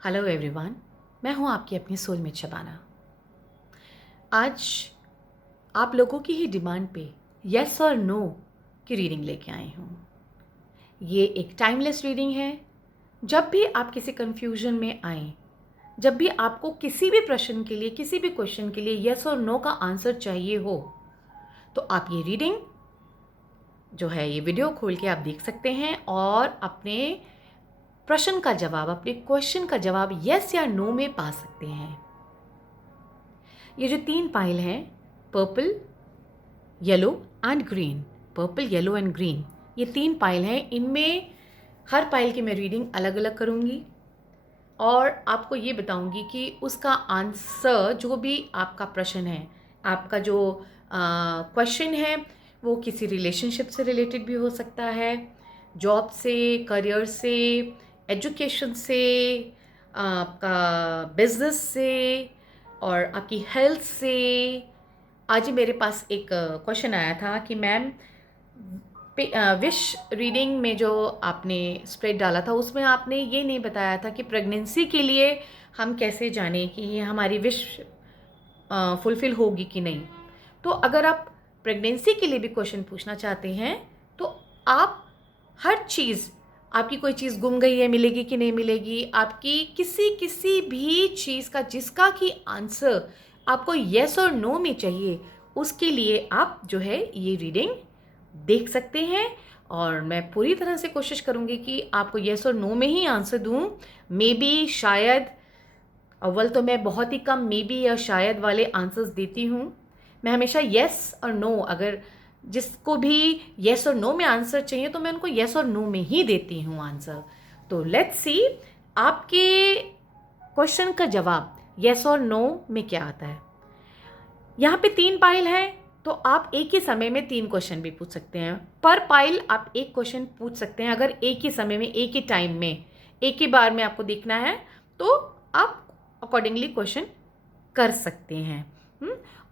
Hello everyone, मैं हूं आपकी अपनी सोलमेट शबाना। आज आप लोगों की ही डिमांड पे यस और नो की रीडिंग लेके आई हूं। ये एक टाइमलेस रीडिंग है। जब भी आप किसी कंफ्यूजन में आए, जब भी आपको किसी भी प्रश्न के लिए, किसी भी क्वेश्चन के लिए यस और नो का आंसर चाहिए हो, तो आप ये रीडिंग जो है, ये वीडियो खोल के आप देख सकते हैं और अपने प्रश्न का जवाब, अपने क्वेश्चन का जवाब यस या नो में पा सकते हैं। ये जो 3 पाइल हैं, purple, yellow and green, purple, yellow and green, ये 3 पाइल हैं। इनमें हर पाइल की मैं रीडिंग अलग अलग करूँगी और आपको ये बताऊँगी कि उसका आंसर, जो भी आपका प्रश्न है, आपका जो क्वेश्चन है, वो किसी रिलेशनशिप से रिलेटेड भी हो सकता है, जॉब से, करियर से, एजुकेशन से, आपका बिजनेस से और आपकी हेल्थ से। आज ही मेरे पास एक क्वेश्चन आया था कि मैम, विश रीडिंग में जो आपने स्प्रेड डाला था, उसमें आपने ये नहीं बताया था कि प्रेगनेंसी के लिए हम कैसे जानें कि ये हमारी विश फुलफ़िल होगी कि नहीं। तो अगर आप प्रेगनेंसी के लिए भी क्वेश्चन पूछना चाहते हैं, तो आप हर चीज़, आपकी कोई चीज़ गुम गई है, मिलेगी कि नहीं मिलेगी, आपकी किसी भी चीज़ का जिसका कि आंसर आपको येस और नो में चाहिए, उसके लिए आप जो है ये रीडिंग देख सकते हैं। और मैं पूरी तरह से कोशिश करूँगी कि आपको येस और नो में ही आंसर दूँ। मे बी, शायद, अव्वल तो मैं बहुत ही कम मे बी या शायद वाले आंसर्स देती हूँ। मैं हमेशा येस और नो, अगर जिसको भी येस और नो में आंसर चाहिए तो मैं उनको येस और नो में ही देती हूँ आंसर। तो लेट्स सी आपके क्वेश्चन का जवाब येस और नो में क्या आता है। यहाँ पे 3 पाइल है, तो आप एक ही समय में 3 क्वेश्चन भी पूछ सकते हैं। पर पाइल आप एक क्वेश्चन पूछ सकते हैं। अगर एक ही समय में, एक ही टाइम में, एक ही बार में आपको देखना है, तो आप अकॉर्डिंगली क्वेश्चन कर सकते हैं।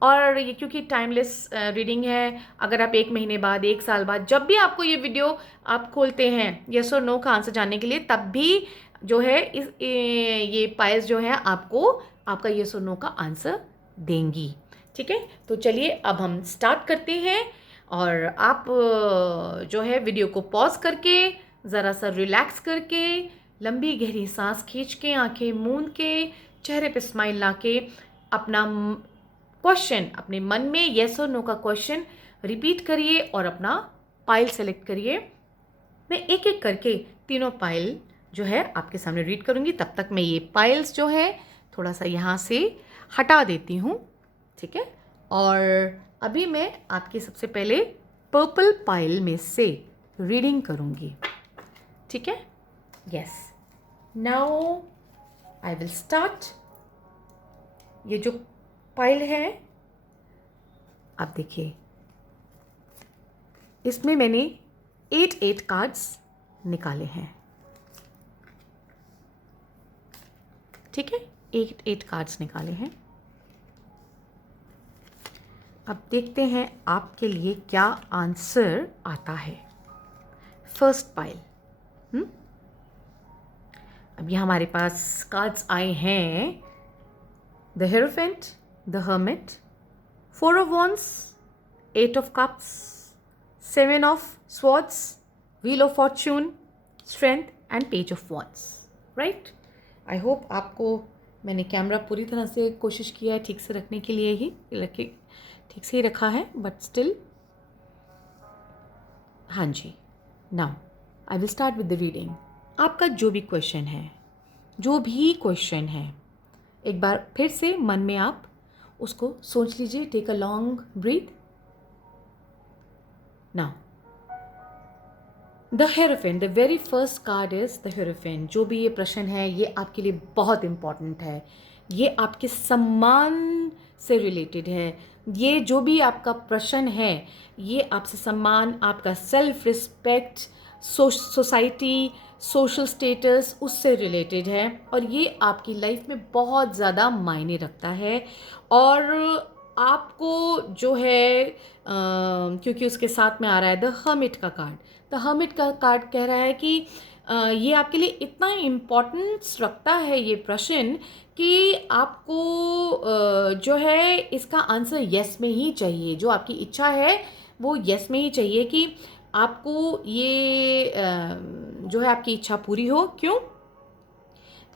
और ये क्योंकि टाइमलेस रीडिंग है, अगर आप 1 महीने बाद, 1 साल बाद, जब भी आपको ये वीडियो आप खोलते हैं यस और नो का आंसर जानने के लिए, तब भी जो है ये पाइल्स जो है आपको आपका यस और नो का आंसर देंगी। ठीक है, तो चलिए अब हम स्टार्ट करते हैं। और आप जो है वीडियो को पॉज करके, ज़रा सा रिलैक्स करके, लंबी गहरी सांस खींच के, आंखें मूंद के, चेहरे पे स्माइल ला के, अपना क्वेश्चन अपने मन में येस और नो का क्वेश्चन रिपीट करिए और अपना पाइल सेलेक्ट करिए। मैं एक एक करके तीनों पाइल जो है आपके सामने रीड करूँगी। तब तक मैं ये पाइल्स जो है थोड़ा सा यहाँ से हटा देती हूँ। ठीक है, और अभी मैं आपकी सबसे पहले पर्पल पाइल में से रीडिंग करूँगी। ठीक है, yes, now I will start. ये जो पाइल है, आप देखिए, इसमें मैंने 8 कार्ड्स निकाले हैं। ठीक है, 8 कार्ड्स निकाले हैं। अब देखते हैं आपके लिए क्या आंसर आता है। फर्स्ट पाइल, अब ये हमारे पास कार्ड्स आए हैं, the hierophant, the hermit, 4 of wands, 8 of cups, 7 of swords, wheel of Fortune, strength and page of wands. Right, I hope आपको मैंने कैमरा पूरी तरह से कोशिश किया है ठीक से रखने के लिए ही, ठीक से ही रखा है, बट स्टिल। हाँ जी, now I will start with the reading. आपका जो भी क्वेश्चन है, जो भी क्वेश्चन है, एक बार फिर से मन में आप उसको सोच लीजिए। Take a long breath. Now the hierophant, the very first card is the hierophant. जो भी ये प्रश्न है, ये आपके लिए बहुत इम्पॉर्टेंट है। ये आपके सम्मान से रिलेटेड है। ये जो भी आपका प्रश्न है, ये आपसे सम्मान, आपका self respect, society, social status, उससे रिलेटेड है। और ये आपकी लाइफ में बहुत ज़्यादा मायने रखता है। और आपको जो है क्योंकि उसके साथ में आ रहा है द हर्मिट का कार्ड। द हर्मिट का कार्ड कह रहा है कि ये आपके लिए इतना इम्पोर्टेंस रखता है ये प्रश्न कि आपको जो है इसका आंसर यस में ही चाहिए। जो आपकी इच्छा है वो यस में ही चाहिए कि आपको ये जो है आपकी इच्छा पूरी हो। क्यों?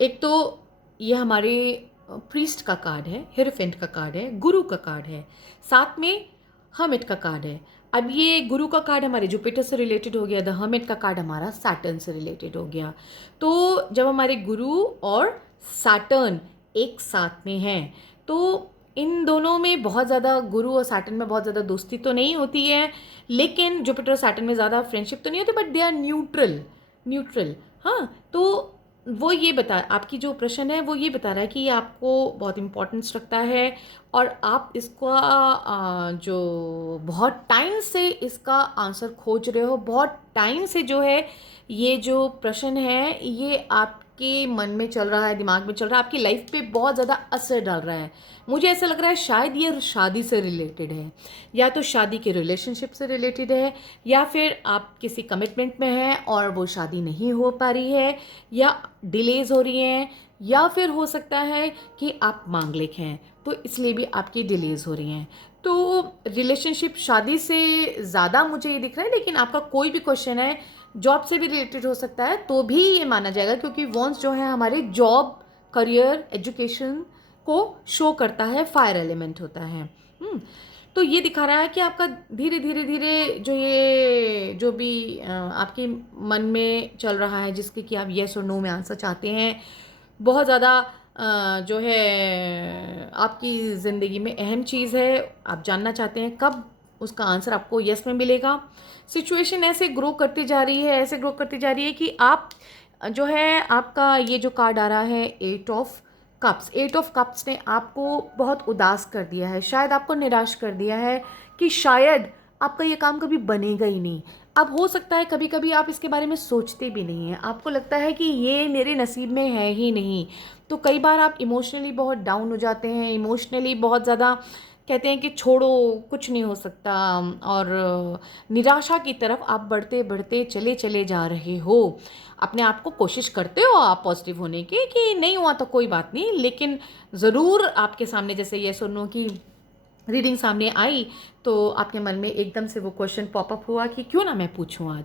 एक तो ये हमारे प्रीस्ट का कार्ड है, हियरोफेंट का कार्ड है, गुरु का कार्ड है, साथ में हर्मिट का कार्ड है। अब ये गुरु का कार्ड हमारे जुपिटर से रिलेटेड हो गया, द हर्मिट का कार्ड हमारा सैटर्न से रिलेटेड हो गया। तो जब हमारे गुरु और सैटर्न एक साथ में हैं तो इन दोनों में बहुत ज़्यादा, गुरु और सैटर्न में बहुत ज़्यादा दोस्ती तो नहीं होती है, लेकिन जुपिटर और सैटर्न में ज़्यादा फ्रेंडशिप तो नहीं होती, but they are neutral neutral. हाँ, तो वो ये बता, आपकी जो प्रश्न है वो ये बता रहा है कि ये आपको बहुत इम्पोर्टेंस रखता है और आप इसका जो बहुत टाइम से इसका आंसर खोज रहे हो, बहुत टाइम से जो है ये जो प्रश्न है ये आपके मन में चल रहा है, दिमाग में चल रहा है, आपकी लाइफ पे बहुत ज़्यादा असर डाल रहा है। मुझे ऐसा लग रहा है शायद ये शादी से रिलेटेड है, या तो शादी के रिलेशनशिप से रिलेटेड है, या फिर आप किसी कमिटमेंट में हैं और वो शादी नहीं हो पा रही है, या डिलेज हो रही हैं, या फिर हो सकता है कि आप मांगलिक हैं तो इसलिए भी आपकी डिलेज हो रही हैं। तो रिलेशनशिप शादी से ज़्यादा मुझे ये दिख रहा है, लेकिन आपका कोई भी क्वेश्चन है जॉब से भी रिलेटेड हो सकता है तो भी ये माना जाएगा, क्योंकि वॉन्स जो है हमारे जॉब, करियर, एजुकेशन को शो करता है, फायर एलिमेंट होता है। तो ये दिखा रहा है कि आपका धीरे धीरे धीरे जो भी आपके मन में चल रहा है, जिसके कि आप येस और नो में आंसर चाहते हैं, बहुत ज़्यादा जो है आपकी ज़िंदगी में अहम चीज़ है, आप जानना चाहते हैं कब उसका आंसर आपको यस में मिलेगा। सिचुएशन ऐसे ग्रो करती जा रही है, ऐसे ग्रो करती जा रही है कि आप जो है, आपका ये जो कार्ड आ रहा है एट ऑफ कप्स ने आपको बहुत उदास कर दिया है, शायद आपको निराश कर दिया है कि शायद आपका ये काम कभी बनेगा ही नहीं। अब हो सकता है कभी कभी आप इसके बारे में सोचते भी नहीं हैं, आपको लगता है कि ये मेरे नसीब में है ही नहीं। तो कई बार आप इमोशनली बहुत डाउन हो जाते हैं, इमोशनली बहुत ज़्यादा कहते हैं कि छोड़ो कुछ नहीं हो सकता, और निराशा की तरफ आप बढ़ते बढ़ते चले चले जा रहे हो। अपने आप को कोशिश करते हो आप पॉजिटिव होने की कि नहीं हुआ तो कोई बात नहीं, लेकिन ज़रूर आपके सामने जैसे ये सुनो कि रीडिंग सामने आई तो आपके मन में एकदम से वो क्वेश्चन पॉपअप हुआ कि क्यों ना मैं पूछूं आज।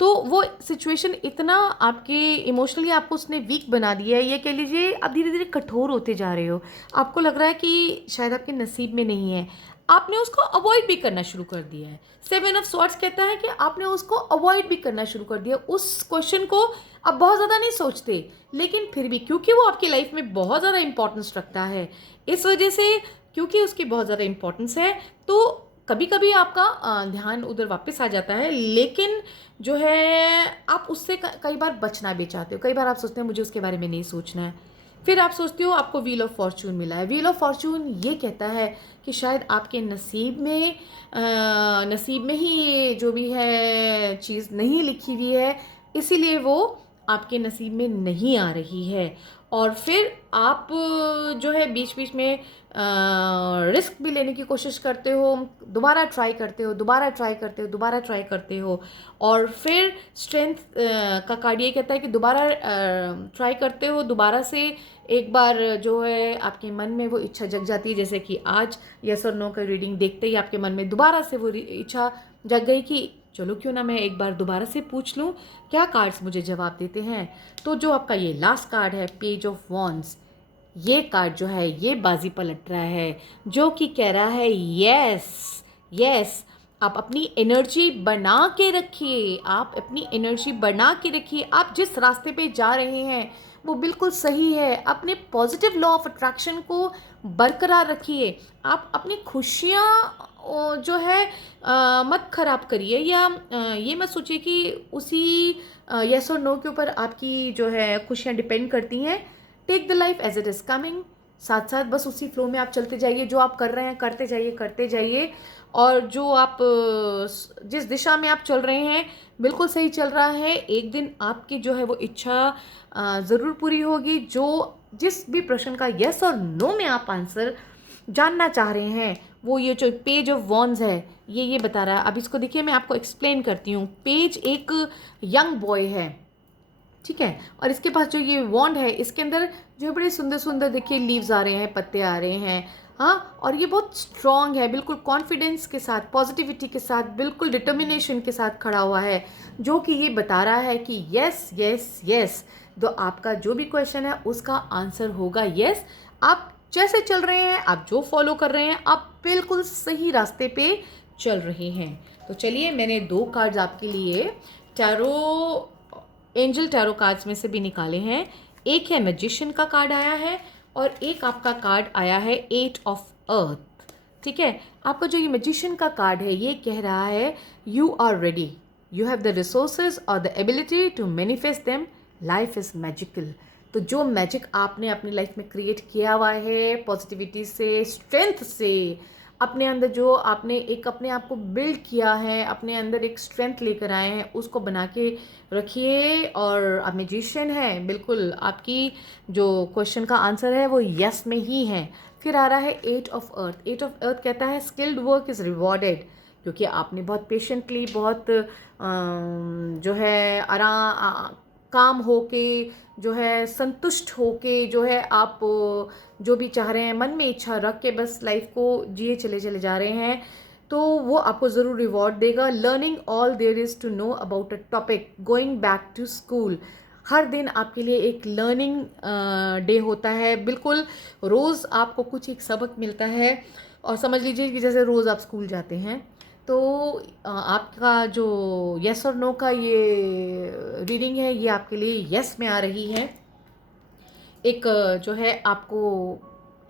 तो वो सिचुएशन इतना आपके इमोशनली आपको उसने वीक बना दिया है, ये कह लीजिए आप धीरे धीरे कठोर होते जा रहे हो, आपको लग रहा है कि शायद आपके नसीब में नहीं है, आपने उसको अवॉइड भी करना शुरू कर दिया है। 7 ऑफ स्वॉर्ड्स कहता है कि आपने उसको अवॉइड भी करना शुरू कर दिया, उस क्वेश्चन को आप बहुत ज़्यादा नहीं सोचते, लेकिन फिर भी क्योंकि वो आपकी लाइफ में बहुत ज़्यादा इंपॉर्टेंस रखता है, इस वजह से क्योंकि उसकी बहुत ज़्यादा इंपॉर्टेंस है तो कभी कभी आपका ध्यान उधर वापस आ जाता है, लेकिन जो है आप उससे कई बार बचना भी चाहते हो। कई बार आप सोचते हैं मुझे उसके बारे में नहीं सोचना है, फिर आप सोचते हो आपको व्हील ऑफ फॉर्चून मिला है। व्हील ऑफ फॉर्चून ये कहता है कि शायद आपके नसीब में ही ये जो भी है चीज़ नहीं लिखी हुई है, इसीलिए वो आपके नसीब में नहीं आ रही है। और फिर आप जो है बीच बीच में रिस्क भी लेने की कोशिश करते हो, दोबारा ट्राई करते हो, दोबारा ट्राई करते हो, दोबारा ट्राई करते हो, और फिर स्ट्रेंथ का कार्ड ये कहता है कि दोबारा ट्राई करते हो, दोबारा से एक बार जो है आपके मन में वो इच्छा जग जाती है, जैसे कि आज यस और नो का रीडिंग देखते ही आपके मन में दोबारा से वो इच्छा जग गई कि चलो क्यों ना मैं एक बार दोबारा से पूछ लूँ क्या कार्ड्स मुझे जवाब देते हैं। तो जो आपका ये लास्ट कार्ड है पेज ऑफ वॉन्ड्स, ये कार्ड जो है ये बाजी पलट रहा है, जो कि कह रहा है यस यस, आप अपनी एनर्जी बना के रखिए, आप अपनी एनर्जी बना के रखिए, आप जिस रास्ते पे जा रहे हैं वो बिल्कुल सही है। अपने पॉजिटिव लॉ ऑफ अट्रैक्शन को बरकरार रखिए, आप अपनी खुशियाँ जो है मत ख़राब करिए, या ये मत सोचिए कि उसी यस और नो के ऊपर आपकी जो है खुशियाँ डिपेंड करती हैं। Take the life as it is coming, साथ साथ बस उसी फ्लो में आप चलते जाइए, जो आप कर रहे हैं करते जाइए, और जो आप जिस दिशा में आप चल रहे हैं बिल्कुल सही चल रहा है। एक दिन आपकी जो है वो इच्छा ज़रूर पूरी होगी। जिस भी प्रश्न का यस और नो में आप आंसर जानना चाह रहे हैं, वो ये जो पेज ऑफ वॉन्ड्स है ये बता रहा है। अब इसको देखिए, मैं आपको एक्सप्लेन करती हूँ। पेज एक यंग बॉय है, ठीक है। और इसके पास जो ये वॉन्ड है, इसके अंदर जो है बड़े सुंदर सुंदर देखिए लीव्स आ रहे हैं, पत्ते आ रहे हैं। हाँ, और ये बहुत स्ट्रॉन्ग है, बिल्कुल कॉन्फिडेंस के साथ, पॉजिटिविटी के साथ, बिल्कुल डिटर्मिनेशन के साथ खड़ा हुआ है, जो कि ये बता रहा है कि यस यस यस, तो आपका जो भी क्वेश्चन है उसका आंसर होगा यस। आप जैसे चल रहे हैं, आप जो फॉलो कर रहे हैं, आप बिल्कुल सही रास्ते पे चल रहे हैं। तो चलिए, मैंने 2 कार्ड्स आपके लिए टैरो, एंजल टैरो कार्ड्स में से भी निकाले हैं। एक है मैजिशियन का कार्ड आया है और एक आपका कार्ड आया है 8 ऑफ अर्थ। ठीक है, आपका जो ये मैजिशियन का कार्ड है ये कह रहा है you are ready, you have the resources और the ability to manifest them, life is magical. तो जो मैजिक आपने अपनी लाइफ में क्रिएट किया हुआ है, पॉजिटिविटी से, स्ट्रेंथ से, अपने अंदर जो आपने एक अपने आप को बिल्ड किया है, अपने अंदर एक स्ट्रेंथ लेकर आए हैं, उसको बना के रखिए। और आप मैजिशियन है, बिल्कुल आपकी जो क्वेश्चन का आंसर है वो यस में ही है। फिर आ रहा है 8 ऑफ अर्थ। 8 ऑफ अर्थ कहता है स्किल्ड वर्क इज़ रिवॉर्डेड, क्योंकि आपने बहुत पेशेंटली, बहुत जो है काम होके, जो है संतुष्ट होके, जो है आप जो भी चाह रहे हैं मन में इच्छा रख के बस लाइफ को जिए चले जा रहे हैं, तो वो आपको ज़रूर रिवॉर्ड देगा। Learning all there is to know about a topic, going back to school. हर दिन आपके लिए एक लर्निंग डे होता है, बिल्कुल रोज़ आपको कुछ एक सबक मिलता है। और समझ लीजिए कि जैसे रोज़ आप स्कूल जाते हैं, तो आपका जो यस और नो का ये रीडिंग है ये आपके लिए यस में आ रही है। एक जो है आपको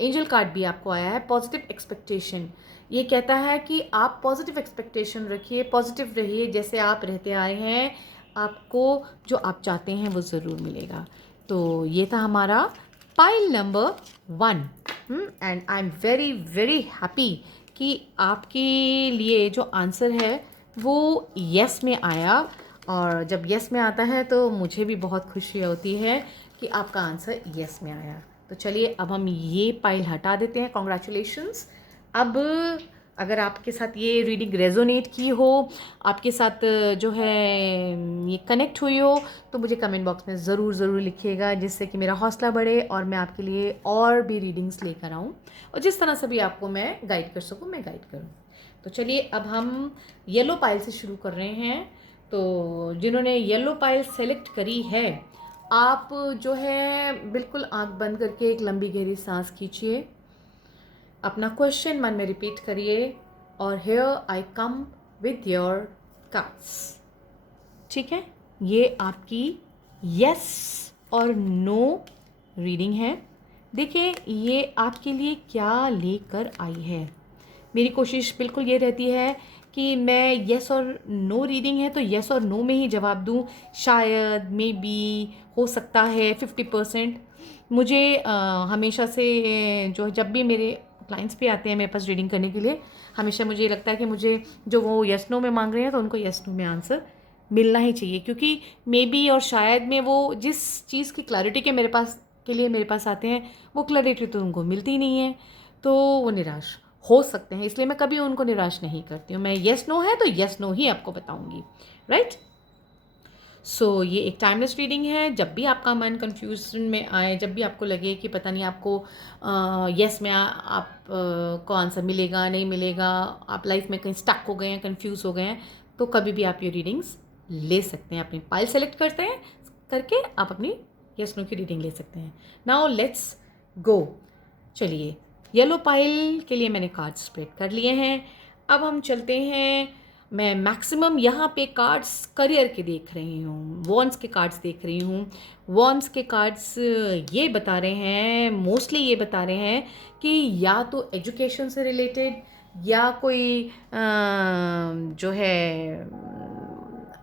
एंजल कार्ड भी आपको आया है पॉजिटिव एक्सपेक्टेशन। ये कहता है कि आप पॉजिटिव एक्सपेक्टेशन रखिए, पॉजिटिव रहिए, जैसे आप रहते आए हैं आपको जो आप चाहते हैं वो ज़रूर मिलेगा। तो ये था हमारा pile number 1। And I am very very happy कि आपके लिए जो आंसर है वो यस में आया। और जब यस में आता है तो मुझे भी बहुत खुशी होती है कि आपका आंसर यस में आया। तो चलिए, अब हम ये पाइल हटा देते हैं। कॉन्ग्रेचुलेशंस। अब अगर आपके साथ ये रीडिंग रेजोनेट की हो, आपके साथ जो है ये कनेक्ट हुई हो, तो मुझे कमेंट बॉक्स में ज़रूर ज़रूर लिखिएगा, जिससे कि मेरा हौसला बढ़े और मैं आपके लिए और भी रीडिंग्स लेकर आऊँ, और जिस तरह से भी आपको मैं गाइड कर सकूँ मैं गाइड करूँ। तो चलिए, अब हम येलो पाइल से शुरू कर रहे हैं। तो जिन्होंने येलो पाइल सेलेक्ट करी है, आप जो है बिल्कुल आंख बंद करके एक लंबी गहरी सांस खींचिए, अपना क्वेश्चन मन में रिपीट करिए, और here I come with your cards. ठीक है, ये आपकी यस और नो रीडिंग है। देखिए ये आपके लिए क्या लेकर आई है। मेरी कोशिश बिल्कुल ये रहती है कि मैं यस और नो रीडिंग है तो यस और नो में ही जवाब दूं। शायद, मे बी, हो सकता है 50%। मुझे हमेशा से जो जब भी मेरे क्लाइंट्स भी आते हैं मेरे पास रीडिंग करने के लिए, हमेशा मुझे ये लगता है कि मुझे जो वो यस नो में मांग रहे हैं तो उनको यस नो में आंसर मिलना ही चाहिए, क्योंकि मे बी और शायद में वो जिस चीज़ की क्लैरिटी के लिए मेरे पास आते हैं वो क्लैरिटी तो उनको मिलती नहीं है, तो वो निराश हो सकते हैं। इसलिए मैं कभी उनको निराश नहीं करती हूँ। मैं येस नो है तो येस नो ही आपको बताऊँगी, राइट। सो ये एक टाइमलेस रीडिंग है। जब भी आपका मन कन्फ्यूजन में आए, जब भी आपको लगे कि पता नहीं आपको येस में आप को आंसर मिलेगा नहीं मिलेगा, आप लाइफ में कहीं स्टक हो गए हैं, कन्फ्यूज हो गए हैं, तो कभी भी आप ये रीडिंग्स ले सकते हैं। अपनी पाइल सेलेक्ट करते हैं करके आप अपनी येस नो की रीडिंग ले सकते हैं। Now let's go. चलिए, येलो पाइल के लिए मैंने कार्ड स्प्रेड कर लिए हैं। अब हम चलते हैं। मैं मैक्सिमम यहाँ पे कार्ड्स करियर के देख रही हूँ, वॉन्ड्स के कार्ड्स देख रही हूँ। वॉन्ड्स के कार्ड्स ये बता रहे हैं, मोस्टली ये बता रहे हैं कि या तो एजुकेशन से रिलेटेड, या कोई जो है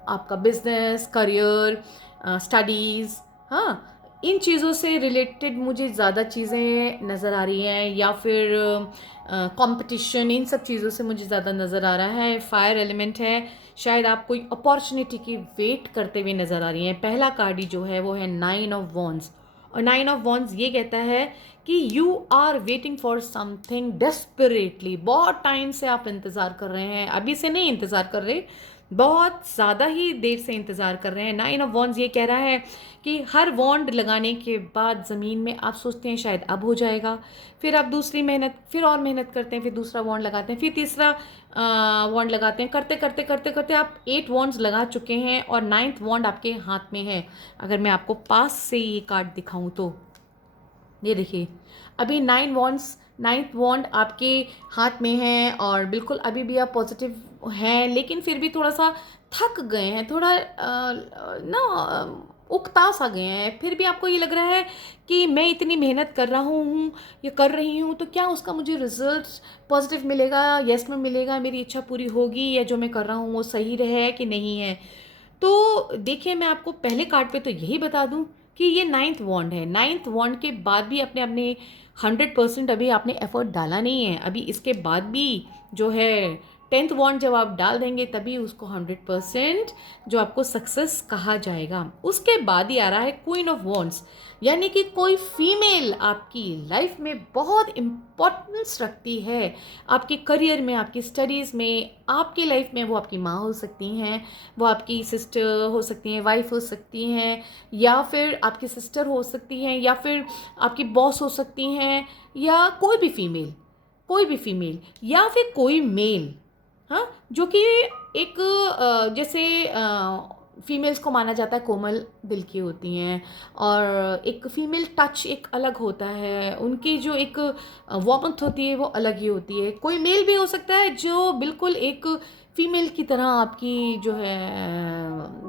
आपका बिजनेस, करियर, स्टडीज़, हाँ, इन चीज़ों से रिलेटेड मुझे ज़्यादा चीज़ें नज़र आ रही हैं, या फिर कंपटीशन, इन सब चीज़ों से मुझे ज़्यादा नज़र आ रहा है। फायर एलिमेंट है, शायद आप कोई अपॉर्चुनिटी की वेट करते हुए नज़र आ रही हैं। पहला कार्ड ही जो है वो है 9 ऑफ वॉन्ड्स, और 9 ऑफ वॉन्ड्स ये कहता है कि you are waiting for something desperately. बहुत टाइम से आप इंतज़ार कर रहे हैं, अभी से नहीं इंतज़ार कर रहे, बहुत ज़्यादा ही देर से इंतज़ार कर रहे हैं। 9 ऑफ वॉन्ड्स ये कह रहा है कि हर वॉन्ड लगाने के बाद ज़मीन में आप सोचते हैं शायद अब हो जाएगा, फिर आप दूसरी मेहनत, फिर और मेहनत करते हैं, फिर दूसरा वॉन्ड लगाते हैं, फिर तीसरा वॉन्ड लगाते हैं, करते करते करते करते आप 8 वॉन्ड्स लगा चुके हैं और 9th वॉन्ड आपके हाथ में है। अगर मैं आपको पास से ये कार्ड दिखाऊं तो ये देखिए, अभी 9th वॉन्ड आपके हाथ में है और बिल्कुल अभी भी आप पॉजिटिव हैं, लेकिन फिर भी थोड़ा सा थक गए हैं, थोड़ा उकता सा गए हैं। फिर भी आपको ये लग रहा है कि मैं इतनी मेहनत कर रहा हूँ या कर रही हूँ, तो क्या उसका मुझे रिजल्ट पॉजिटिव मिलेगा, यस में मिलेगा, मेरी इच्छा पूरी होगी, या जो मैं कर रहा हूँ वो सही रहे कि नहीं है। तो देखिए, मैं आपको पहले कार्ड पे तो यही बता दूं कि ये 9th वॉन्ड है। 9th वॉन्ड के बाद भी अपने अपने 100% अभी आपने एफर्ट डाला नहीं है। अभी इसके बाद भी जो है 10th वॉन्ड जब आप डाल देंगे तभी उसको 100% जो आपको सक्सेस कहा जाएगा। उसके बाद ही आ रहा है क्वीन ऑफ वॉन्ड्स, यानी कि कोई फीमेल आपकी लाइफ में बहुत इम्पोर्टेंस रखती है, आपके करियर में, आपकी स्टडीज़ में, आपकी लाइफ में। वो आपकी माँ हो सकती हैं, वो आपकी सिस्टर हो सकती हैं, वाइफ हो सकती हैं, या फिर आपकी सिस्टर हो सकती हैं, या फिर आपकी बॉस हो सकती हैं, या कोई भी फीमेल या फिर कोई मेल, हाँ, जो कि एक जैसे फीमेल्स को माना जाता है कोमल दिल की होती हैं, और एक फीमेल टच एक अलग होता है, उनकी जो एक वार्मथ होती है वो अलग ही होती है। कोई मेल भी हो सकता है जो बिल्कुल एक फीमेल की तरह आपकी जो है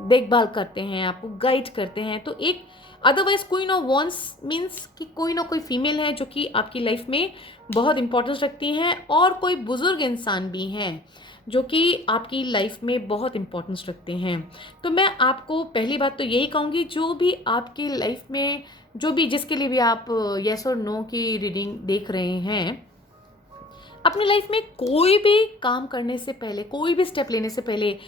देखभाल करते हैं, आपको गाइड करते हैं। तो एक otherwise queen of wands means कि कोई ना कोई फीमेल है जो कि आपकी लाइफ में बहुत इंपॉर्टेंस रखती हैं, और कोई बुजुर्ग इंसान भी हैं जो कि आपकी लाइफ में बहुत इंपॉर्टेंस रखते हैं। तो मैं आपको पहली बात तो यही कहूँगी, जो भी आपकी लाइफ में, जो भी जिसके लिए भी आप येस और नो की रीडिंग देख रहे हैं, अपनी लाइफ में कोई भी काम करने से पहले, कोई भी स्टेप लेने से पहले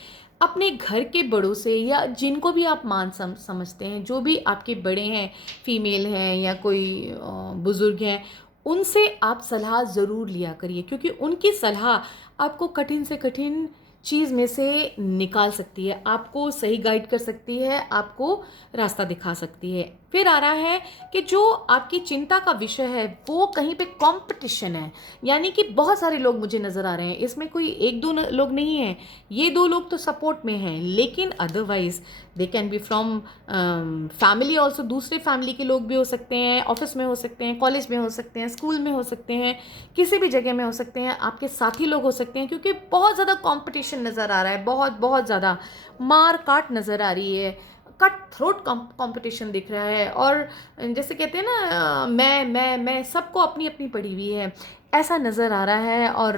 अपने घर के बड़ों से, या जिनको भी आप समझते हैं, जो भी आपके बड़े हैं, फीमेल हैं या कोई बुज़ुर्ग हैं, उनसे आप सलाह ज़रूर लिया करिए, क्योंकि उनकी सलाह आपको कठिन से कठिन चीज़ में से निकाल सकती है, आपको सही गाइड कर सकती है, आपको रास्ता दिखा सकती है। फिर आ रहा है कि जो आपकी चिंता का विषय है वो कहीं पे कंपटीशन है, यानी कि बहुत सारे लोग मुझे नज़र आ रहे हैं, इसमें कोई एक दो लोग नहीं हैं, ये 2 लोग तो सपोर्ट में हैं, लेकिन otherwise they can be from family also, दूसरे फैमिली के लोग भी हो सकते हैं, ऑफिस में हो सकते हैं, कॉलेज में हो सकते हैं, स्कूल में हो सकते हैं, किसी भी जगह में हो सकते हैं, आपके साथी लोग हो सकते हैं, क्योंकि बहुत ज़्यादा कंपटीशन नज़र आ रहा है, बहुत बहुत ज़्यादा मार काट नज़र आ रही है, कट थ्रोट कंपटीशन दिख रहा है। और जैसे कहते हैं ना, मैं सबको अपनी अपनी पड़ी हुई है, ऐसा नज़र आ रहा है। और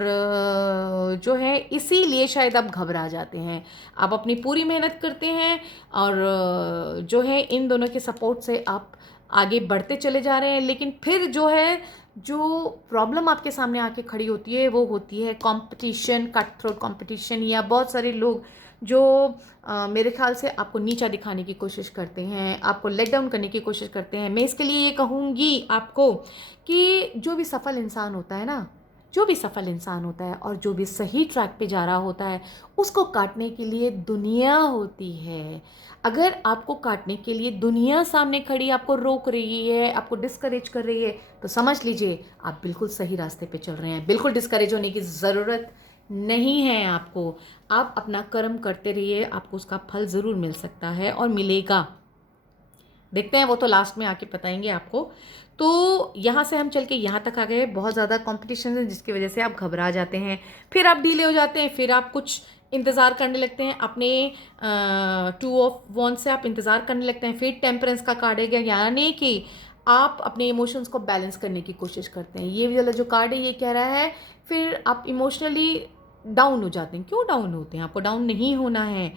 जो है इसीलिए शायद आप घबरा जाते हैं, आप अपनी पूरी मेहनत करते हैं, और जो है इन दोनों के सपोर्ट से आप आगे बढ़ते चले जा रहे हैं, लेकिन फिर जो प्रॉब्लम आपके सामने आके खड़ी होती है वो होती है कंपटीशन, कट थ्रोट कंपटीशन, या बहुत सारे लोग जो मेरे ख्याल से आपको नीचा दिखाने की कोशिश करते हैं, आपको लेट डाउन करने की कोशिश करते हैं। मैं इसके लिए ये कहूँगी आपको कि जो भी सफल इंसान होता है ना, जो भी सफल इंसान होता है और जो भी सही ट्रैक पे जा रहा होता है, उसको काटने के लिए दुनिया होती है। अगर आपको काटने के लिए दुनिया सामने खड़ी आपको रोक रही है, आपको डिस्करेज कर रही है, तो समझ लीजिए आप बिल्कुल सही रास्ते पे चल रहे हैं। बिल्कुल डिस्करेज होने की ज़रूरत नहीं है आपको। आप अपना कर्म करते रहिए, आपको उसका फल ज़रूर मिल सकता है और मिलेगा। देखते हैं, वो तो लास्ट में आके बताएंगे आपको। तो यहाँ से हम चल के यहाँ तक आ गए। बहुत ज़्यादा कंपटीशन है जिसकी वजह से आप घबरा जाते हैं, फिर आप डीले हो जाते हैं, फिर आप कुछ इंतज़ार करने लगते हैं अपने 2 ऑफ वॉन्ड्स से आप इंतज़ार करने लगते हैं। फिर टेम्परेंस का कार्ड है गया, यानी कि आप अपने इमोशंस को बैलेंस करने की कोशिश करते हैं। ये वाला जो कार्ड है ये कह रहा है फिर आप इमोशनली डाउन हो जाते हैं। क्यों डाउन होते हैं? आपको डाउन नहीं होना है।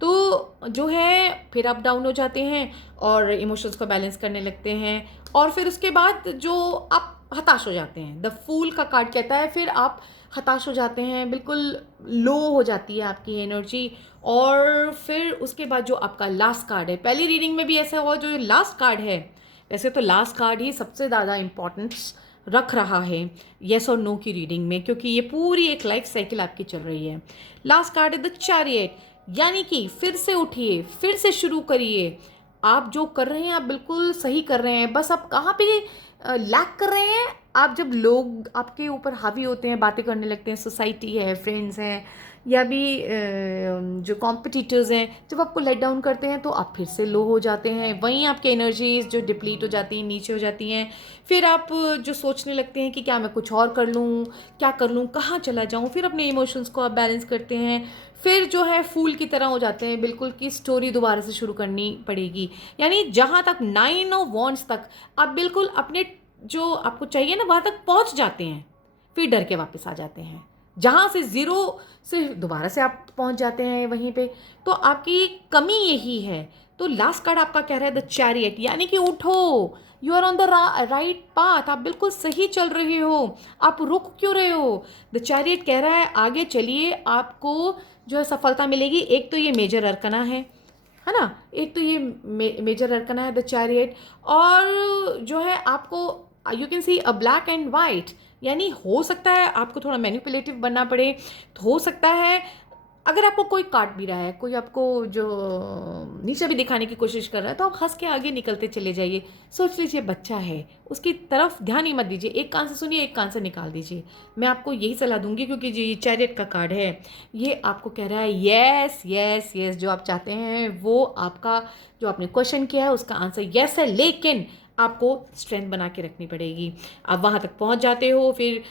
तो जो है फिर आप डाउन हो जाते हैं और इमोशंस को बैलेंस करने लगते हैं, और फिर उसके बाद जो आप हताश हो जाते हैं। द फूल का कार्ड कहता है फिर आप हताश हो जाते हैं, बिल्कुल लो हो जाती है आपकी एनर्जी। और फिर उसके बाद जो आपका लास्ट कार्ड है, पहली रीडिंग में भी ऐसा हुआ, जो लास्ट कार्ड है, वैसे तो लास्ट कार्ड ही सबसे ज़्यादा इम्पोर्टेंस रख रहा है येस और नो की रीडिंग में, क्योंकि ये पूरी एक लाइफ साइकिल आपकी चल रही है। लास्ट कार्ड है द चैरियट, यानी कि फिर से उठिए, फिर से शुरू करिए। आप जो कर रहे हैं आप बिल्कुल सही कर रहे हैं, बस आप कहाँ पे लैक कर रहे हैं। आप जब लोग आपके ऊपर हावी होते हैं, बातें करने लगते हैं, सोसाइटी है, फ्रेंड्स हैं, या भी जो कॉम्पिटिटर्स हैं, जब आपको लेट डाउन करते हैं तो आप फिर से लो हो जाते हैं। वहीं आपकी एनर्जीज जो डिप्लीट हो जाती हैं, नीचे हो जाती हैं। फिर आप जो सोचने लगते हैं कि क्या मैं कुछ और कर लूँ, क्या कर लूँ, कहाँ चला जाऊँ। फिर अपने इमोशंस को आप बैलेंस करते हैं। फिर जो है फूल की तरह हो जाते हैं बिल्कुल, कि स्टोरी दोबारा से शुरू करनी पड़ेगी। यानी जहाँ तक 9 ऑफ वॉन्ड्स तक आप बिल्कुल अपने जो आपको चाहिए ना वहाँ तक पहुँच जाते हैं, फिर डर के वापस आ जाते हैं। जहाँ से ज़ीरो से दोबारा से आप पहुँच जाते हैं वहीं पे। तो आपकी कमी यही है। तो लास्ट कार्ड आपका कह रहा है द चैरियट, यानी कि उठो, you are on the right path, आप बिल्कुल सही चल रहे हो, आप रुक क्यों रहे हो। द चैरियट कह रहा है आगे चलिए, आपको जो है सफलता मिलेगी। एक तो ये मेजर अरकना है ना, एक तो ये मेजर अरकना है द चैरियट। और जो है आपको you can see a black and white, यानी हो सकता है आपको थोड़ा मैनिपुलेटिव बनना पड़े, तो हो सकता है अगर आपको कोई काट भी रहा है, कोई आपको जो नीचे भी दिखाने की कोशिश कर रहा है, तो आप हंस के आगे निकलते चले जाइए। सोच लीजिए बच्चा है, उसकी तरफ ध्यान ही मत दीजिए, एक कान से सुनिए, एक कान से निकाल दीजिए। मैं आपको यही सलाह दूंगी, क्योंकि ये चैरियट का कार्ड है, ये आपको कह रहा है यस यस यस, जो आप चाहते हैं वो आपका, जो आपने क्वेश्चन किया है उसका आंसर यस है, लेकिन आपको स्ट्रेंथ बना के रखनी पड़ेगी। आप वहाँ तक पहुँच जाते हो, फिर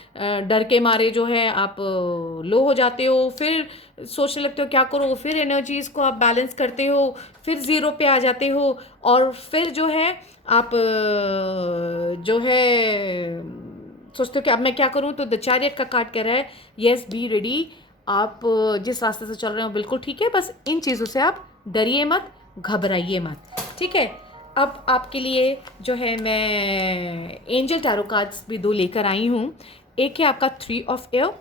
डर के मारे जो है आप लो हो जाते हो, फिर सोचने लगते हो क्या करो, फिर एनर्जीज़ को आप बैलेंस करते हो, फिर ज़ीरो पे आ जाते हो, और फिर जो है आप जो है सोचते हो कि अब मैं क्या करूं। तो द चैरियट का कार्ड कह रहा है येस बी रेडी, आप जिस रास्ते से चल रहे हो बिल्कुल ठीक है, बस इन चीज़ों से आप डरिए मत, घबराइए मत, ठीक है। अब आपके लिए जो है मैं एंजल टैरो कार्ड्स भी 2 लेकर आई हूँ। एक है आपका 3 ऑफ एयर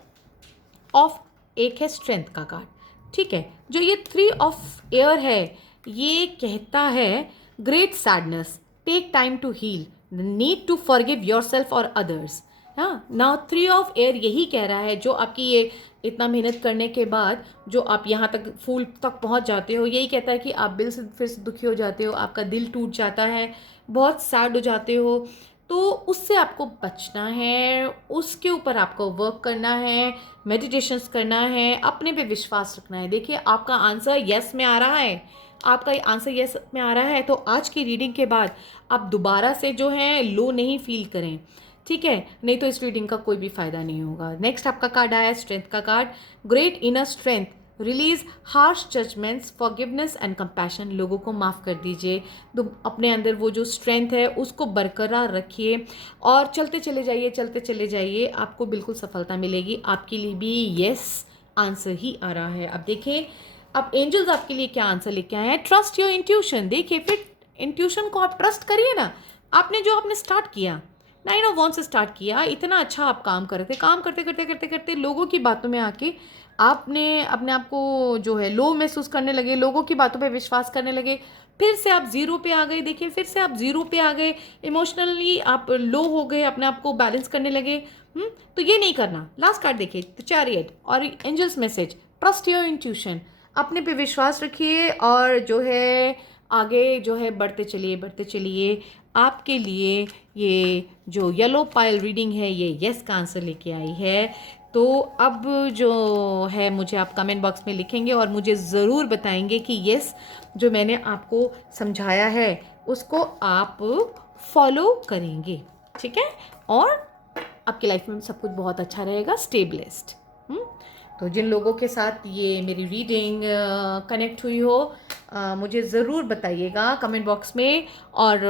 ऑफ, एक है स्ट्रेंथ का कार्ड, ठीक है। जो ये 3 ऑफ एयर है, ये कहता है great sadness, take time to heal, need to forgive yourself और अदर्स। हाँ, नाउ 3 ऑफ एयर यही कह रहा है, जो आपकी ये इतना मेहनत करने के बाद जो आप यहाँ तक फूल तक पहुँच जाते हो, यही कहता है कि आप दिल से फिर से दुखी हो जाते हो, आपका दिल टूट जाता है, बहुत सैड हो जाते हो। तो उससे आपको बचना है, उसके ऊपर आपको वर्क करना है, मेडिटेशंस करना है, अपने पे विश्वास रखना है। देखिए आपका आंसर यस में आ रहा है, आपका आंसर यस में आ रहा है। तो आज की रीडिंग के बाद आप दोबारा से जो है लो नहीं फील करें, ठीक है, नहीं तो इस रीडिंग का कोई भी फ़ायदा नहीं होगा। नेक्स्ट आपका कार्ड आया स्ट्रेंथ का card, great inner strength, release harsh judgments, forgiveness and compassion, लोगों को माफ़ कर दीजिए। तो अपने अंदर वो जो स्ट्रेंथ है उसको बरकरार रखिए और चलते चले जाइए, चलते चले जाइए, आपको बिल्कुल सफलता मिलेगी। आपके लिए भी यस आंसर ही आ रहा है। अब देखिए अब एंजल्स आपके लिए क्या आंसर लेके आए हैं। ट्रस्ट योर इंट्यूशन, देखिए फिर इंट्यूशन को आप ट्रस्ट करिए ना। आपने जो आपने स्टार्ट किया 9 ऑफ 1 से स्टार्ट किया, इतना अच्छा आप काम कर रहे थे, काम करते करते करते करते लोगों की बातों में आके आपने अपने आप को जो है लो महसूस करने लगे, लोगों की बातों पे विश्वास करने लगे, फिर से आप ज़ीरो पे आ गए। देखिए फिर से आप ज़ीरो पे आ गए, इमोशनली आप लो हो गए, अपने आप को बैलेंस करने लगे। तो ये नहीं करना। लास्ट कार्ड देखिए द चैरियट और angels message, trust your intuition, अपने पे विश्वास रखिए और जो है आगे जो है बढ़ते चलिए, बढ़ते चलिए। आपके लिए ये जो येलो पाइल रीडिंग है ये यस का आंसर लेके आई है। तो अब जो है मुझे आप कमेंट बॉक्स में लिखेंगे और मुझे ज़रूर बताएंगे कि यस जो मैंने आपको समझाया है उसको आप फॉलो करेंगे, ठीक है। और आपकी लाइफ में सब कुछ बहुत अच्छा रहेगा, स्टे ब्लेस्ड। तो जिन लोगों के साथ ये मेरी रीडिंग कनेक्ट हुई हो मुझे ज़रूर बताइएगा कमेंट बॉक्स में, और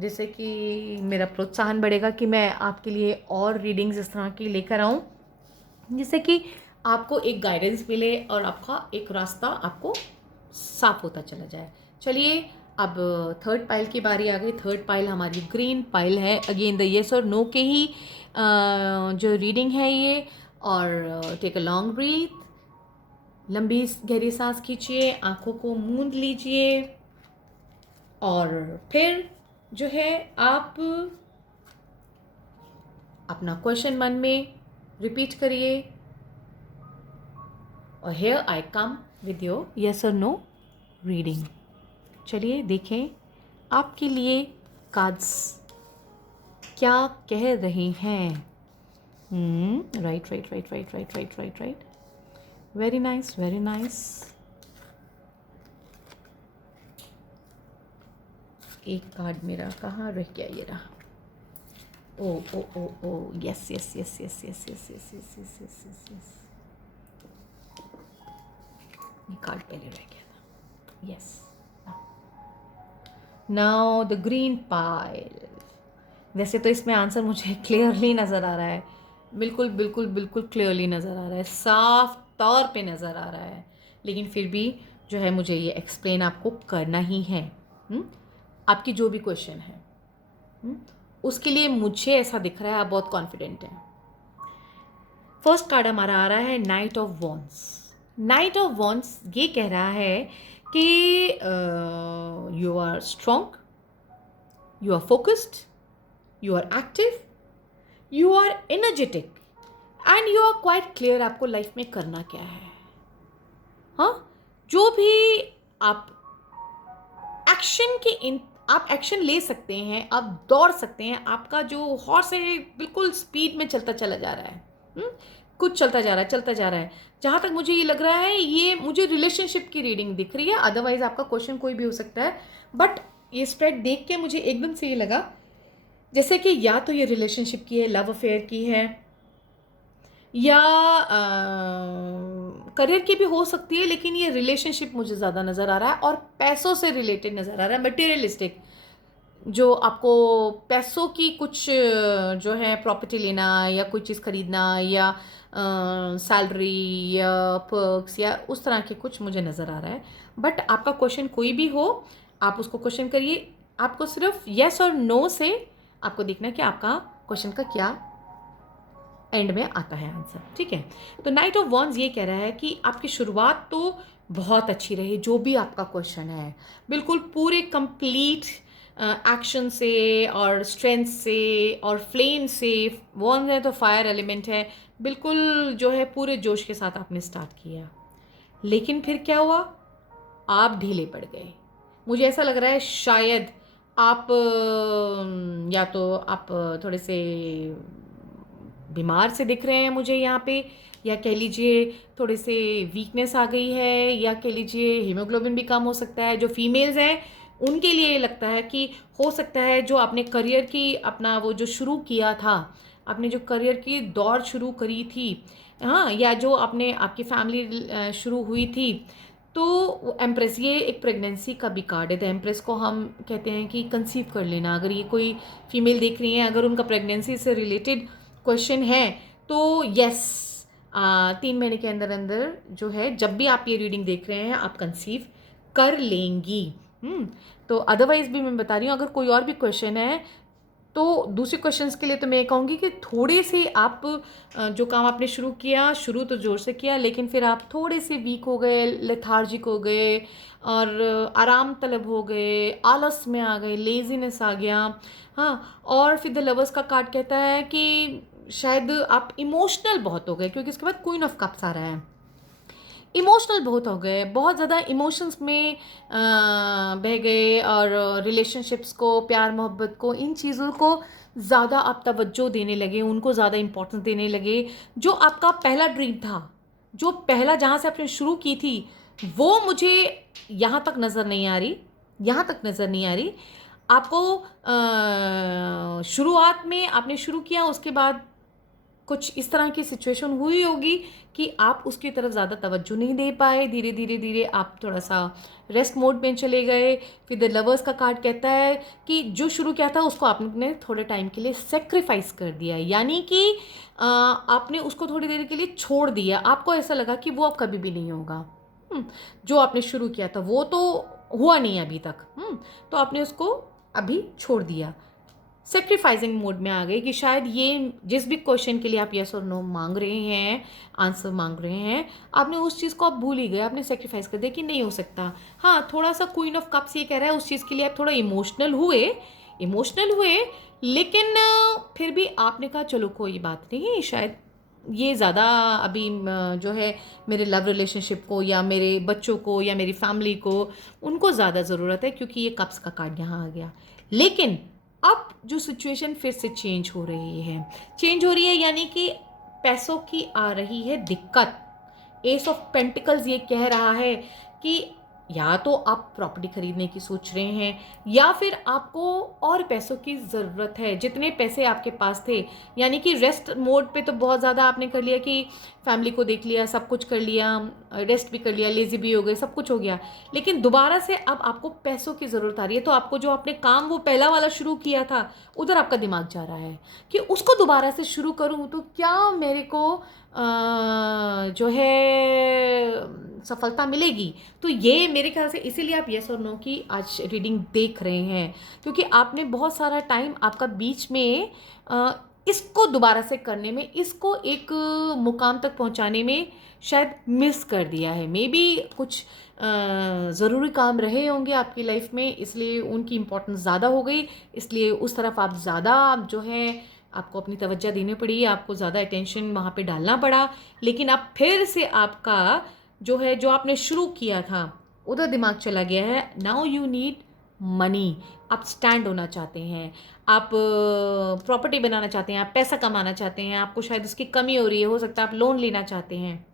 जैसे कि मेरा प्रोत्साहन बढ़ेगा कि मैं आपके लिए और रीडिंग्स इस तरह की लेकर आऊँ, जिससे कि आपको एक गाइडेंस मिले और आपका एक रास्ता आपको साफ होता चला जाए। चलिए अब थर्ड पाइल की बारी आ गई। थर्ड पाइल हमारी ग्रीन पाइल है। अगेन द येस और नो के ही जो रीडिंग है ये। और टेक अ लॉन्ग ब्रीथ, लंबी गहरी सांस खींचिए, आंखों को मूंद लीजिए और फिर जो है आप अपना क्वेश्चन मन में रिपीट करिए। और here I come with your yes और नो रीडिंग। चलिए देखें आपके लिए कार्ड्स क्या कह रहे हैं। Right right right right right right right right, very nice very nice. एक कार्ड मेरा कहाँ रह गया, ये रहा। ओ ओ ओ ओ, yes yes yes yes yes yes yes yes yes yes yes yes, ये कार्ड पहले रह गया था। Yes, now the green pile. वैसे तो इसमें आंसर मुझे क्लियरली नज़र आ रहा है, बिल्कुल बिल्कुल बिल्कुल क्लियरली नज़र आ रहा है, साफ तौर पे नज़र आ रहा है, लेकिन फिर भी जो है मुझे ये एक्सप्लेन आपको करना ही है। आपकी जो भी क्वेश्चन है उसके लिए मुझे ऐसा दिख रहा है आप बहुत कॉन्फिडेंट हैं। फर्स्ट कार्ड हमारा आ रहा है knight of wands. Knight of wands ये कह रहा है कि you are strong, you are focused, you are active, you are energetic and you are quite clear आपको लाइफ में करना क्या है। हाँ, जो भी आप एक्शन के आप एक्शन ले सकते हैं, आप दौड़ सकते हैं, आपका जो हॉर्स है बिल्कुल स्पीड में चलता चला जा रहा है। कुछ चलता जा रहा है चलता जा रहा है। जहाँ तक मुझे ये लग रहा है, ये मुझे रिलेशनशिप की रीडिंग दिख रही है, अदरवाइज आपका क्वेश्चन कोई भी हो सकता है, बट ये स्प्रेड देख के मुझे एकदम से ये लगा जैसे कि या तो ये रिलेशनशिप की है, लव अफेयर की है, या करियर की भी हो सकती है, लेकिन ये रिलेशनशिप मुझे ज़्यादा नज़र आ रहा है और पैसों से रिलेटेड नज़र आ रहा है, मटेरियलिस्टिक, जो आपको पैसों की कुछ जो है प्रॉपर्टी लेना या कोई चीज़ खरीदना या सैलरी या पर्क्स या उस तरह के कुछ मुझे नज़र आ रहा है। बट आपका क्वेश्चन कोई भी हो, आप उसको क्वेश्चन करिए, आपको सिर्फ येस और नो से आपको देखना है कि आपका क्वेश्चन का क्या एंड में आता है आंसर। ठीक है, तो नाइट ऑफ वॉन्ड्स ये कह रहा है कि आपकी शुरुआत तो बहुत अच्छी रही, जो भी आपका क्वेश्चन है बिल्कुल पूरे कंप्लीट एक्शन से और स्ट्रेंथ से और फ्लेम से। वॉन्ड्स है तो फायर एलिमेंट है, बिल्कुल जो है पूरे जोश के साथ आपने स्टार्ट किया, लेकिन फिर क्या हुआ, आप ढीले पड़ गए। मुझे ऐसा लग रहा है शायद आप या तो आप थोड़े से बीमार से दिख रहे हैं मुझे यहाँ पे, या कह लीजिए थोड़े से वीकनेस आ गई है, या कह लीजिए हीमोग्लोबिन भी कम हो सकता है। जो फीमेल्स हैं उनके लिए ये लगता है कि हो सकता है जो आपने करियर की अपना वो जो शुरू किया था, आपने जो करियर की दौड़ शुरू करी थी, हाँ, या जो आपने आपकी फैमिली शुरू हुई थी, तो एम्प्रेस, ये एक प्रेगनेंसी का भी कार्ड है। तो एम्प्रेस को हम कहते हैं कि कंसीव कर लेना। अगर ये कोई फीमेल देख रही हैं, अगर उनका प्रेगनेंसी से रिलेटेड क्वेश्चन है तो यस, 3 महीने के अंदर अंदर जो है, जब भी आप ये रीडिंग देख रहे हैं, आप कंसीव कर लेंगी। तो अदरवाइज भी मैं बता रही हूँ, अगर कोई और भी क्वेश्चन है तो दूसरे क्वेश्चंस के लिए तो मैं कहूँगी कि थोड़े से आप जो काम आपने शुरू किया, शुरू तो ज़ोर से किया, लेकिन फिर आप थोड़े से वीक हो गए, लेथार्जिक हो गए और आराम तलब हो गए, आलस में आ गए, लेजीनेस आ गया। हाँ, और फिर द लवर्स का कार्ड कहता है कि शायद आप इमोशनल बहुत हो गए, क्योंकि उसके बाद क्वीन ऑफ कप्स आ रहा है। इमोशनल बहुत हो गए, बहुत ज़्यादा इमोशंस में बह गए, और रिलेशनशिप्स को, प्यार मोहब्बत को, इन चीज़ों को ज़्यादा आप तवज्जो देने लगे, उनको ज़्यादा इम्पोर्टेंस देने लगे। जो आपका पहला ड्रीम था, जो पहला जहाँ से आपने शुरू की थी, वो मुझे यहाँ तक नज़र नहीं आ रही, यहाँ तक नज़र नहीं आ रही। आपको शुरुआत में आपने शुरू किया, उसके बाद कुछ इस तरह की सिचुएशन हुई होगी कि आप उसकी तरफ ज़्यादा तवज्जो नहीं दे पाए, धीरे धीरे धीरे आप थोड़ा सा रेस्ट मोड में चले गए। फिर द लवर्स का कार्ड कहता है कि जो शुरू किया था उसको आपने थोड़े टाइम के लिए सेक्रीफाइस कर दिया, यानी कि आपने उसको थोड़ी देर के लिए छोड़ दिया। आपको ऐसा लगा कि वो अब कभी भी नहीं होगा। जो आपने शुरू किया था वो तो हुआ नहीं अभी तक, तो आपने उसको अभी छोड़ दिया, सेक्रीफाइसिंग मोड में आ गई कि शायद ये जिस भी क्वेश्चन के लिए आप येस और नो मांग रहे हैं, आंसर मांग रहे हैं, आपने उस चीज़ को आप भूल ही गए, आपने सेक्रीफाइस कर दिया कि नहीं हो सकता। हाँ, थोड़ा सा क्वीन ऑफ कप्स ये कह रहा है उस चीज़ के लिए आप थोड़ा इमोशनल हुए, लेकिन फिर भी आपने कहा चलो कोई बात नहीं, शायद ये ज़्यादा अभी जो है मेरे लव रिलेशनशिप को या मेरे बच्चों को या मेरी फैमिली को, उनको ज़्यादा ज़रूरत है, क्योंकि ये कप्स का कार्ड यहाँ आ गया। लेकिन अब जो सिचुएशन फिर से चेंज हो रही है, यानी कि पैसों की आ रही है दिक्कत। एस ऑफ पेंटिकल्स ये कह रहा है कि या तो आप प्रॉपर्टी खरीदने की सोच रहे हैं, या फिर आपको और पैसों की ज़रूरत है। जितने पैसे आपके पास थे, यानी कि रेस्ट मोड पे तो बहुत ज़्यादा आपने कर लिया कि फैमिली को देख लिया, सब कुछ कर लिया, रेस्ट भी कर लिया, लेज़ी भी हो गए, सब कुछ हो गया, लेकिन दोबारा से अब आपको पैसों की ज़रूरत आ रही है। तो आपको जो आपने काम वो पहला वाला शुरू किया था, उधर आपका दिमाग जा रहा है कि उसको दोबारा से शुरू करूँ तो क्या मेरे को जो है सफलता मिलेगी। तो ये मेरे ख्याल से इसीलिए आप येस और नो की आज रीडिंग देख रहे हैं, क्योंकि आपने बहुत सारा टाइम आपका बीच में इसको दोबारा से करने में, इसको एक मुकाम तक पहुंचाने में शायद मिस कर दिया है। मे बी कुछ ज़रूरी काम रहे होंगे आपकी लाइफ में, इसलिए उनकी इम्पोर्टेंस ज़्यादा हो गई, इसलिए उस तरफ आप ज़्यादा जो है आपको अपनी तवज्जो देनी पड़ी, आपको ज़्यादा अटेंशन वहाँ पे डालना पड़ा। लेकिन अब फिर से आपका जो है, जो आपने शुरू किया था, उधर दिमाग चला गया है। Now you need money. आप स्टैंड होना चाहते हैं, आप प्रॉपर्टी बनाना चाहते हैं, आप पैसा कमाना चाहते हैं, आपको शायद उसकी कमी हो रही है, हो सकता है आप लोन लेना चाहते हैं।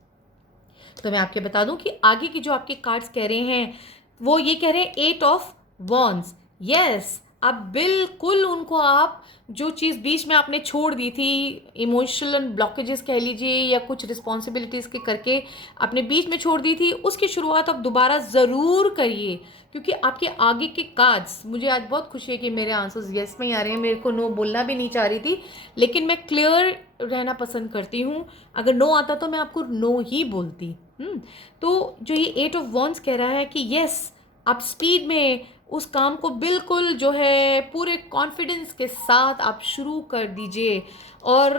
तो मैं आपके बता दूं कि आगे की जो आपके कार्ड्स कह रहे हैं, वो ये कह रहे हैं 8 ऑफ वॉन्ड्स। यस, अब बिल्कुल उनको आप जो चीज़ बीच में आपने छोड़ दी थी, इमोशनल ब्लॉकेजेस कह लीजिए, या कुछ रिस्पॉन्सिबिलिटीज़ के करके आपने बीच में छोड़ दी थी, उसकी शुरुआत आप दोबारा ज़रूर करिए। क्योंकि आपके आगे के कार्ड्स, मुझे आज बहुत खुशी है कि मेरे आंसर्स येस में ही आ रहे हैं। मेरे को नो बोलना भी नहीं चाह रही थी, लेकिन मैं क्लियर रहना पसंद करती हूँ। अगर नो आता तो मैं आपको नो ही बोलती। तो जो ये 8 ऑफ वॉन्ड्स कह रहा है कि यस, आप स्पीड में उस काम को बिल्कुल जो है पूरे कॉन्फिडेंस के साथ आप शुरू कर दीजिए। और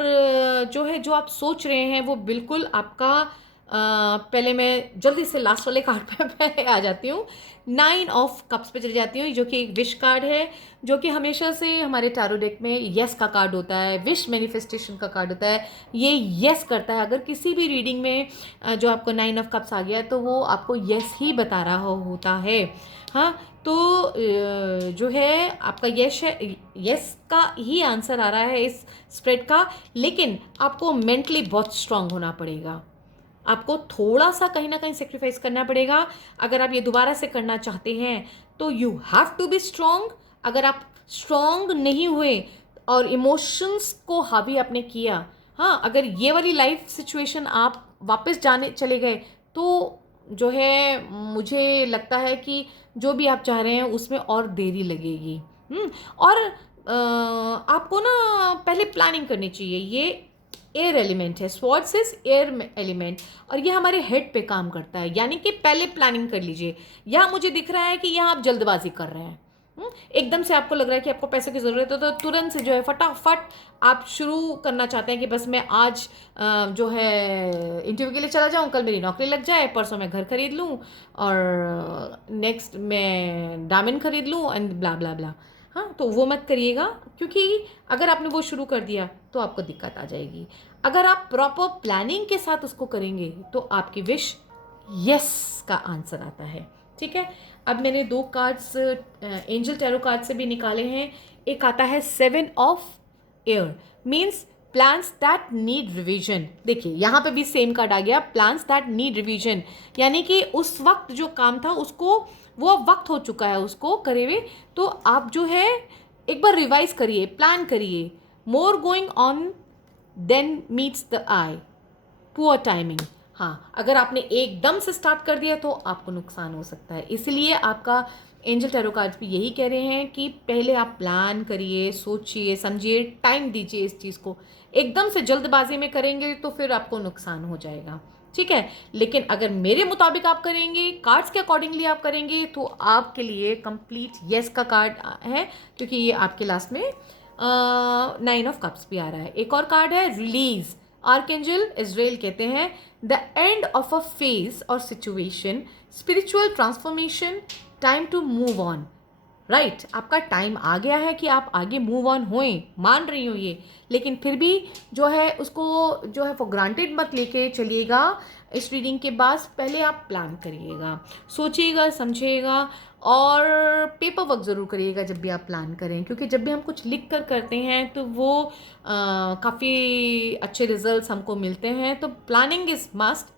जो है, जो आप सोच रहे हैं वो बिल्कुल आपका पहले मैं जल्दी से लास्ट वाले कार्ड पे आ जाती हूँ, 9 ऑफ कप्स पे चली जाती हूँ, जो कि एक विश कार्ड है, जो कि हमेशा से हमारे टैरो डेक में येस का कार्ड होता है, विश मैनिफेस्टेशन का कार्ड होता है। ये येस करता है। अगर किसी भी रीडिंग में जो आपको 9 ऑफ कप्स आ गया है, तो वो आपको येस ही बता रहा होता है। हाँ, तो जो है आपका यश है, यस का ही आंसर आ रहा है इस स्प्रेड का। लेकिन आपको मेंटली बहुत स्ट्रांग होना पड़ेगा, आपको थोड़ा सा कहीं ना कहीं सेक्रीफाइस करना पड़ेगा। अगर आप ये दोबारा से करना चाहते हैं तो you have to be strong. अगर आप स्ट्रांग नहीं हुए और इमोशंस को हावी आपने किया, हाँ, अगर ये वाली लाइफ सिचुएशन आप वापस जाने चले गए, तो जो है मुझे लगता है कि जो भी आप चाह रहे हैं उसमें और देरी लगेगी। और आपको ना पहले प्लानिंग करनी चाहिए। ये एयर एलिमेंट है, स्वॉर्ड्स इज एयर एलिमेंट, और ये हमारे हेड पे काम करता है, यानी कि पहले प्लानिंग कर लीजिए। यहाँ मुझे दिख रहा है कि यहाँ आप जल्दबाजी कर रहे हैं, एकदम से आपको लग रहा है कि आपको पैसे की ज़रूरत है, तो तुरंत से जो है फटाफट आप शुरू करना चाहते हैं कि बस मैं आज जो है इंटरव्यू के लिए चला जाऊं, कल मेरी नौकरी लग जाए, परसों मैं घर खरीद लूं, और नेक्स्ट मैं डायमंड खरीद लूं, एंड ब्ला ब्ला ब्ला। हाँ, तो वो मत करिएगा, क्योंकि अगर आपने वो शुरू कर दिया तो आपको दिक्कत आ जाएगी। अगर आप प्रॉपर प्लानिंग के साथ उसको करेंगे तो आपकी विश यस का आंसर आता है। ठीक है, अब मैंने 2 कार्ड्स एंजल टैरो कार्ड से भी निकाले हैं। एक आता है 7 of air, means plans that need revision. देखिए यहाँ पे भी सेम कार्ड आ गया, प्लान्स दैट नीड रिवीजन, यानी कि उस वक्त जो काम था उसको, वो अब वक्त हो चुका है उसको करे हुए, तो आप जो है एक बार रिवाइज करिए, प्लान करिए। More going on than meets the eye, poor timing. हाँ, अगर आपने एकदम से स्टार्ट कर दिया तो आपको नुकसान हो सकता है। इसलिए आपका एंजल टैरो कार्ड्स भी यही कह रहे हैं कि पहले आप प्लान करिए, सोचिए, समझिए, टाइम दीजिए इस चीज़ को। एकदम से जल्दबाजी में करेंगे तो फिर आपको नुकसान हो जाएगा। ठीक है, लेकिन अगर मेरे मुताबिक आप करेंगे, कार्ड्स के अकॉर्डिंगली आप करेंगे, तो आपके लिए कंप्लीट येस का कार्ड है, क्योंकि ये आपके लास्ट में 9 ऑफ कप्स भी आ रहा है। एक और कार्ड है रिलीज, आर्कएंजल इजराइल कहते हैं the end of a phase और situation, spiritual transformation, time to move on. Right आपका टाइम आ गया है कि आप आगे मूव ऑन होएं, मान रही हूँ ये, लेकिन फिर भी जो है उसको जो है फॉर ग्रांटेड मत लेके चलिएगा। इस रीडिंग के बाद पहले आप प्लान करिएगा, सोचिएगा, समझिएगा, और पेपर वर्क ज़रूर करिएगा जब भी आप प्लान करें, क्योंकि जब भी हम कुछ लिख कर करते हैं तो वो काफ़ी अच्छे रिजल्ट्स हमको मिलते हैं। तो प्लानिंग इज़ मस्ट।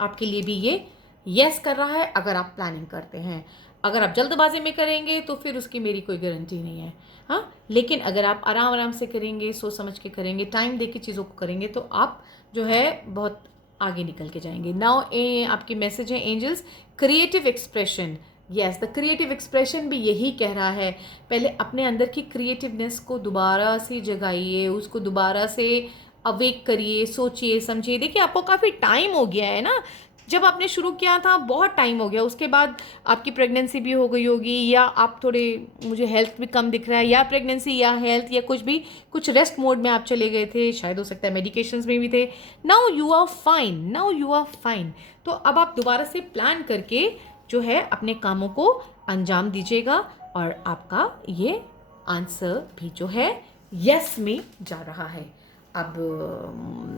आपके लिए भी ये यस कर रहा है अगर आप प्लानिंग करते हैं। अगर आप जल्दबाजी में करेंगे तो फिर उसकी मेरी कोई गारंटी नहीं है। हाँ, लेकिन अगर आप आराम आराम से करेंगे, सोच समझ के करेंगे, टाइम दे के चीज़ों को करेंगे, तो आप जो है बहुत आगे निकल के जाएंगे। नाउ आपकी मैसेज है angels, creative expression. Yes, the creative expression भी यही कह रहा है, पहले अपने अंदर की क्रिएटिवनेस को दोबारा से जगाइए, उसको दोबारा से अवेक करिए, सोचिए, समझिए। देखिए आपको काफ़ी टाइम हो गया है ना, जब आपने शुरू किया था बहुत टाइम हो गया, उसके बाद आपकी प्रेगनेंसी भी हो गई होगी, या आप थोड़े, मुझे हेल्थ भी कम दिख रहा है, या प्रेगनेंसी या हेल्थ या कुछ भी, कुछ रेस्ट मोड में आप चले गए थे, शायद हो सकता है मेडिकेशंस में भी थे। Now you are fine, now you are fine. तो अब आप दोबारा से प्लान करके जो है अपने कामों को अंजाम दीजिएगा, और आपका ये आंसर भी जो है यस में जा रहा है। अब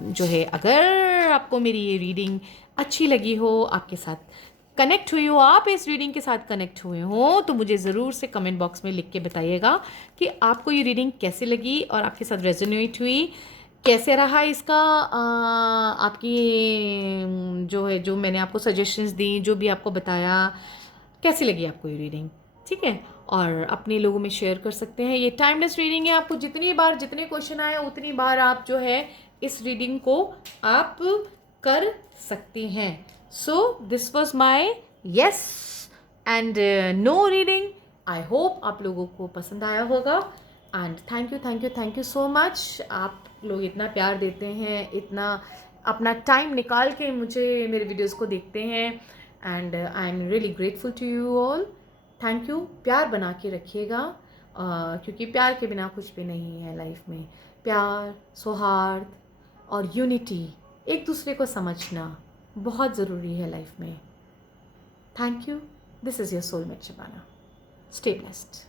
जो है अगर आपको मेरी ये रीडिंग अच्छी लगी हो, आपके साथ कनेक्ट हुई हो, आप इस रीडिंग के साथ कनेक्ट हुए हो, तो मुझे ज़रूर से कमेंट बॉक्स में लिख के बताइएगा कि आपको ये रीडिंग कैसे लगी और आपके साथ रेजोनेट हुई, कैसे रहा इसका आपकी जो है, जो मैंने आपको सजेशंस दी, जो भी आपको बताया, कैसी लगी आपको ये रीडिंग। ठीक है, और अपने लोगों में शेयर कर सकते हैं। ये टाइमलेस रीडिंग है, आपको जितनी बार जितने क्वेश्चन आए उतनी बार आप जो है इस रीडिंग को आप कर सकते हैं। So this was my yes and no reading. I hope आप लोगों को पसंद आया होगा, and thank you, thank you, thank you so much. आप लोग इतना प्यार देते हैं, इतना अपना टाइम निकाल के मुझे मेरे वीडियोस को देखते हैं, and I am really grateful to you all. Thank you. प्यार बना के रखिएगा, क्योंकि प्यार के बिना कुछ भी नहीं है लाइफ में। प्यार, सौहार्द और यूनिटी, एक दूसरे को समझना बहुत ज़रूरी है लाइफ में। Thank you. This is your soulmate Shabana. Stay blessed.